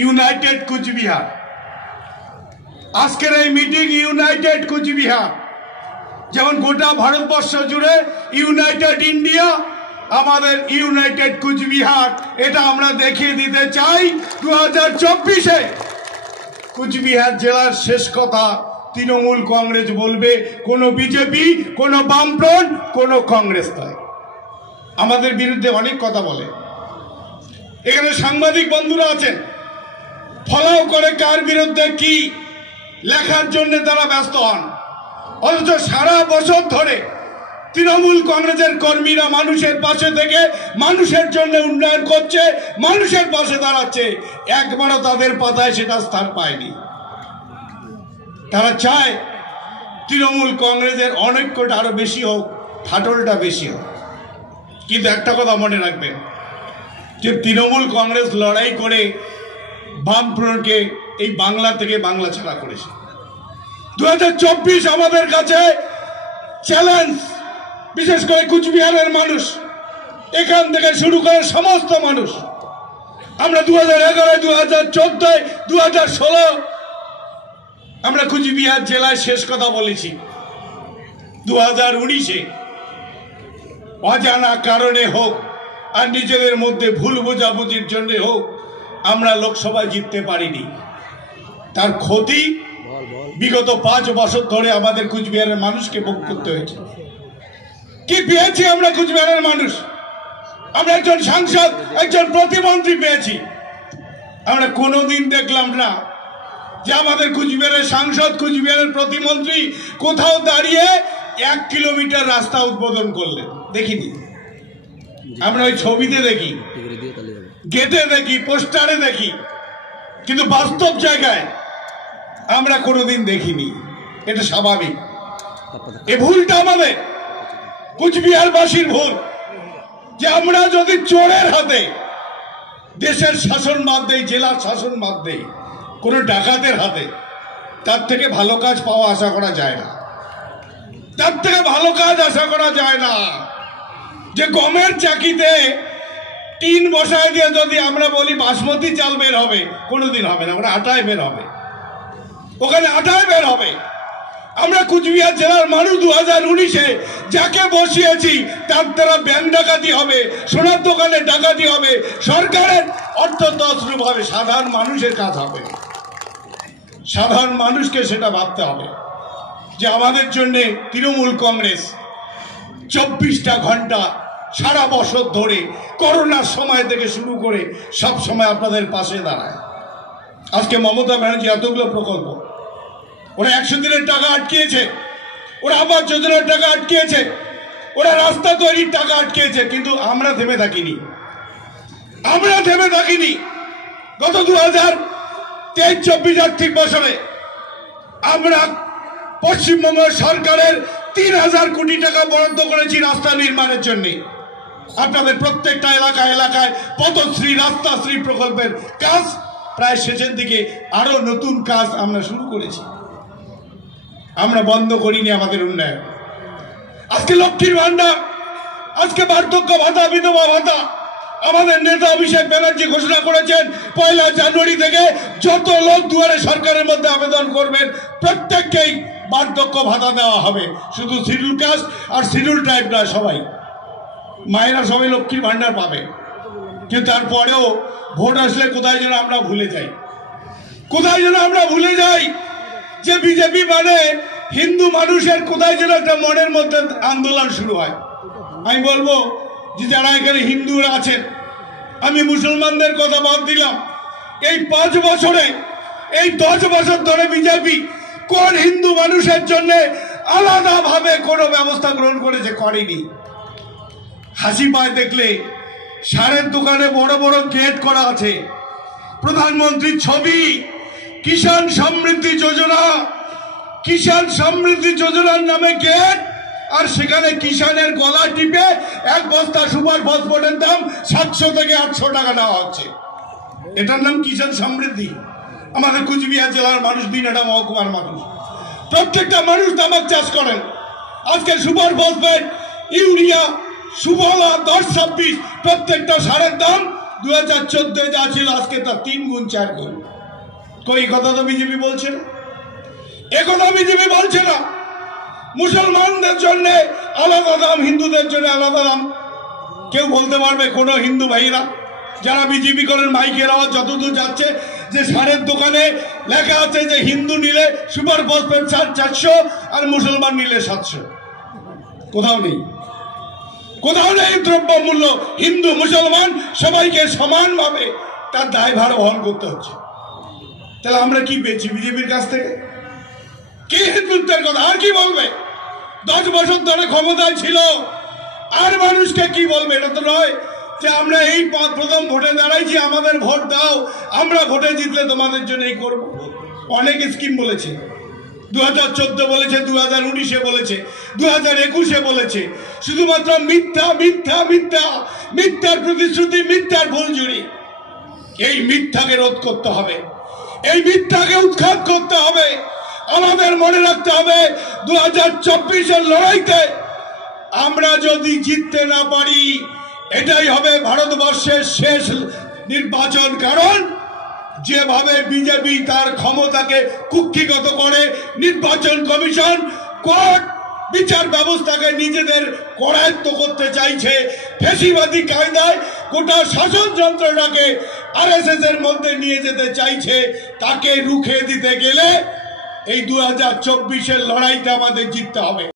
United Cooch Behar. আজকের এই meeting United Cooch Behar, যেমন গোটা ভারতবর্ষ জুড়ে ইউনাইটেড ইন্ডিয়া, আমাদের ইউনাইটেড কুচবিহার। এটা আমরা দেখিয়ে দিতে চাই 2024-এ কুচবিহার জেলার শেষ কথা তৃণমূল কংগ্রেস বলবে, কোনো বিজেপি, কোনো বামফ্রন্ট, কোনো কংগ্রেস নয়। আমাদের বিরুদ্ধে অনেক কথা বলে। এখানে সাংবাদিক বন্ধুরা আছেন, ফলাও করে কার বিরুদ্ধে কি লেখার জন্য তারা ব্যস্ত হন। অথচ সারা বছর ধরে তৃণমূল কংগ্রেসের কর্মীরা মানুষের পাশে থেকে মানুষের জন্য উন্নয়ন করছে, মানুষের পাশে দাঁড়াচ্ছে। একবারও তাদের পাতায় সেটা স্থান পায়নি। তারা চায় তৃণমূল কংগ্রেসের অনৈক্যটা আরো বেশি হোক, ফাটলটা বেশি হোক। কিন্তু একটা কথা মনে রাখবেন, যে তৃণমূল কংগ্রেস লড়াই করে বামফ্রন্টকে এই বাংলা থেকে বাংলা ছাড়া করেছে। 2024 আমাদের কাছে চ্যালেঞ্জ, বিশেষ করে কুচবিহারের মানুষ, এখান থেকে শুরু করে সমস্ত মানুষ। আমরা 2011, 2014, 2016 আমরা কুচবিহার জেলায় শেষ কথা বলেছি। 2019-এ অজানা কারণে হোক আর নিজেদের মধ্যে ভুল বোঝাবুঝির জন্য হোক আমরা লোকসভায় জিততে পারিনি। তার ক্ষতি বিগত 5 বছর ধরে আমাদের কুচবিহারের মানুষকে ভোগ করতে হয়েছে। কি পেয়েছি আমরা কুচবিহারের মানুষ? আমরা একজন সাংসদ, একজন প্রতিমন্ত্রী পেয়েছি। আমরা কোনোদিন দেখলাম না যে আমাদের কুচবিহারের সাংসদ, কুচবিহারের প্রতিমন্ত্রী কোথাও দাঁড়িয়ে 1 কিলোমিটার রাস্তা উদ্বোধন করলেন। দেখিনি। আমরা ওই ছবিতে দেখি, গেটে দেখি, পোস্টারে দেখি, কিন্তু বাস্তব জায়গায় আমরা কোনোদিন দেখিনি। এটা স্বাভাবিক। এ ভুলটা আমাদের কুচবিহারবাসীর ভুল, যে আমরা যদি চোরের হাতে দেশের শাসন বাদ দেই, জেলার শাসন বাদ দেই, কোনো ডাকাতের হাতে, তার থেকে ভালো কাজ পাওয়া আশা করা যায় না। তার থেকে ভালো কাজ আশা করা যায় না। যে গমের চাকিতে টিন বসায় দিয়ে যদি আমরা বলি বাসমতি চাল বের হবে, কোনোদিন হবে না। ওরা আটায় বের হবে, ওখানে আটায় বের হবে। আমরা কুচবিহার জেলার মানুষ 2019-এ যাকে বসিয়েছি তার দ্বারা ব্যাংক ডাকাতি হবে, সোনার দোকানে ডাকাতি হবে, সরকারের অর্থ তছরূপ হবে, সাধারণ মানুষের কাজ হবে। সাধারণ মানুষকে সেটা ভাবতে হবে যে আমাদের জন্য তৃণমূল কংগ্রেস 24টা ঘন্টা সারা বছর ধরে করোনার সময় থেকে শুরু করে সব সময় আপনাদের পাশে দাঁড়ায়। আজকে মমতা ব্যানার্জি এতগুলো প্রকল্প, ওরা 100 দিনের টাকা আটকিয়েছে, ওরা আবাস যোজনার টাকা আটকিয়েছে, ওরা রাস্তা তৈরির টাকা আটকিয়েছে, কিন্তু আমরা থেমে থাকিনি। আমরা থেমে থাকিনি। গত 2023-24 আর্থিক বছরে আমরা পশ্চিমবঙ্গ সরকারের 3000 কোটি টাকা বরাদ্দ করেছি রাস্তা নির্মাণের জন্য। আপনাদের প্রত্যেকটা এলাকায় এলাকায় পথশ্রী, রাস্তাশ্রী প্রকল্পের কাজ প্রায় শেষের দিকে। আরো নতুন কাজ আমরা শুরু করেছি। আমরা বন্ধ করিনি আমাদের উন্নয়ন। আজকে লক্ষ্মীর ভান্ডার, আজকে বার্ধক্য ভাতা, বিধবা ভাতা, আমাদের নেতা অভিষেক ব্যানার্জি ঘোষণা করেছেন 1 জানুয়ারি থেকে যত লোক দুয়ারে সরকারের মধ্যে আবেদন করবেন প্রত্যেককেই বার্ধক্য ভাতা দেওয়া হবে। শুধু শিডিউল কাস্ট আর শিডিউল ট্রাইব না, সবাই মায়েরা সবাই লক্ষ্মীর ভান্ডার পাবে। কিন্তু তারপরেও ভোট আসলে কোথায় যেন আমরা ভুলে যাই, কোথায় যেন আমরা ভুলে যাই যে বিজেপি মানে হিন্দু মানুষের কোথায় যেন একটা মনের মধ্যে আন্দোলন শুরু হয়। আমি বলবো যে যারা এখানে হিন্দুরা আছেন, আমি মুসলমানদের কথা বাদ দিলাম, এই 5 বছরে, এই 10 বছর ধরে বিজেপি কোন হিন্দু মানুষের জন্য আলাদাভাবে কোনো ব্যবস্থা গ্রহণ করেছে? করেনি। হাসি পায় দেখলে সারের দোকানে বড় বড় গেট করা আছে, প্রধানমন্ত্রীর ছবি, কিষাণ সমৃদ্ধি যোজনা, কিষাণ সমৃদ্ধি যোজনার নামে গেট, আর সেখানে কিষাণের গলা টিপে 1 বস্তা সুপার ফসফেটের দাম 700 থেকে 800 টাকা নেওয়া হচ্ছে। এটার নাম কিষাণ সমৃদ্ধি। আমাদের কুচবিহার জেলার মানুষ, দিনহাটা মহকুমার মানুষ, প্রত্যেকটা মানুষ তামাক চাষ করেন। আজকে সুপার ফসফেট, ইউরিয়া, সুফলা, 10-26 প্রত্যেকটা সারের দাম 2014 যা ছিল আজকে তার 3 গুণ 4 গুণ। কই কথা তো বিজেপি বলছে না, একথা বিজেপি বলছে না। মুসলমানদের জন্য আলাদা দাম, হিন্দুদের জন্য আলাদা দাম। কেউ বলতে পারবে? কোনো হিন্দু ভাইরা যারা বিজেপি করেন, মাইকের আওয়াজ যতদূর যাচ্ছে যে সারের দোকানে লেখা আছে যে হিন্দু নিলে সুপার ফসফেট সার 400 আর মুসলমান নিলে 700। কোথাও নেই, কোথাও নেই দ্রব্য মূল্য। হিন্দু মুসলমান সবাইকে সমানভাবে তার দায়ভার বহন করতে হচ্ছে। তাহলে আমরা কি পেয়েছি বিজেপির কাছ থেকে? কি হিন্দুত্বের কথা আর কি বলবে? 10 বছর ধরে ক্ষমতায় ছিল, আর মানুষকে কি বলবে? এটা তো নয় যে আমরা এই প্রথম ভোটে দাঁড়াইছি, আমাদের ভোট দাও, আমরা ভোটে জিতলে তোমাদের জন্য এই করবো। অনেক স্কিম বলেছে, 2014 বলেছে, 2019-এ বলেছে, 2021-এ বলেছে। শুধুমাত্র মিথ্যা মিথ্যা মিথ্যা, মিথ্যার প্রতিশ্রুতি, মিথ্যার ফুলঝুরি। এই মিথ্যাকে রোধ করতে হবে, এই মিথ্যাকে উৎখাত করতে হবে। আমাদের মনে রাখতে হবে 2024-এর লড়াইতে আমরা যদি জিততে না পারি, এটাই হবে ভারতবর্ষের শেষ নির্বাচন। কারণ যেভাবে বিজেপি তার ক্ষমতাকে কুক্ষিগত করে, নির্বাচন কমিশন, কোর্ট, বিচার ব্যবস্থাকে নিজেদের করায়ত্ত করতে চাইছে, ফ্যাসিবাদী কায়দায় গোটা শাসন যন্ত্রটাকে আরএসএস এর মধ্যে নিয়ে যেতে চাইছে, তাকে রুখে দিতে গেলে এই 2024-এর লড়াইতে আমাদের জিততে হবে।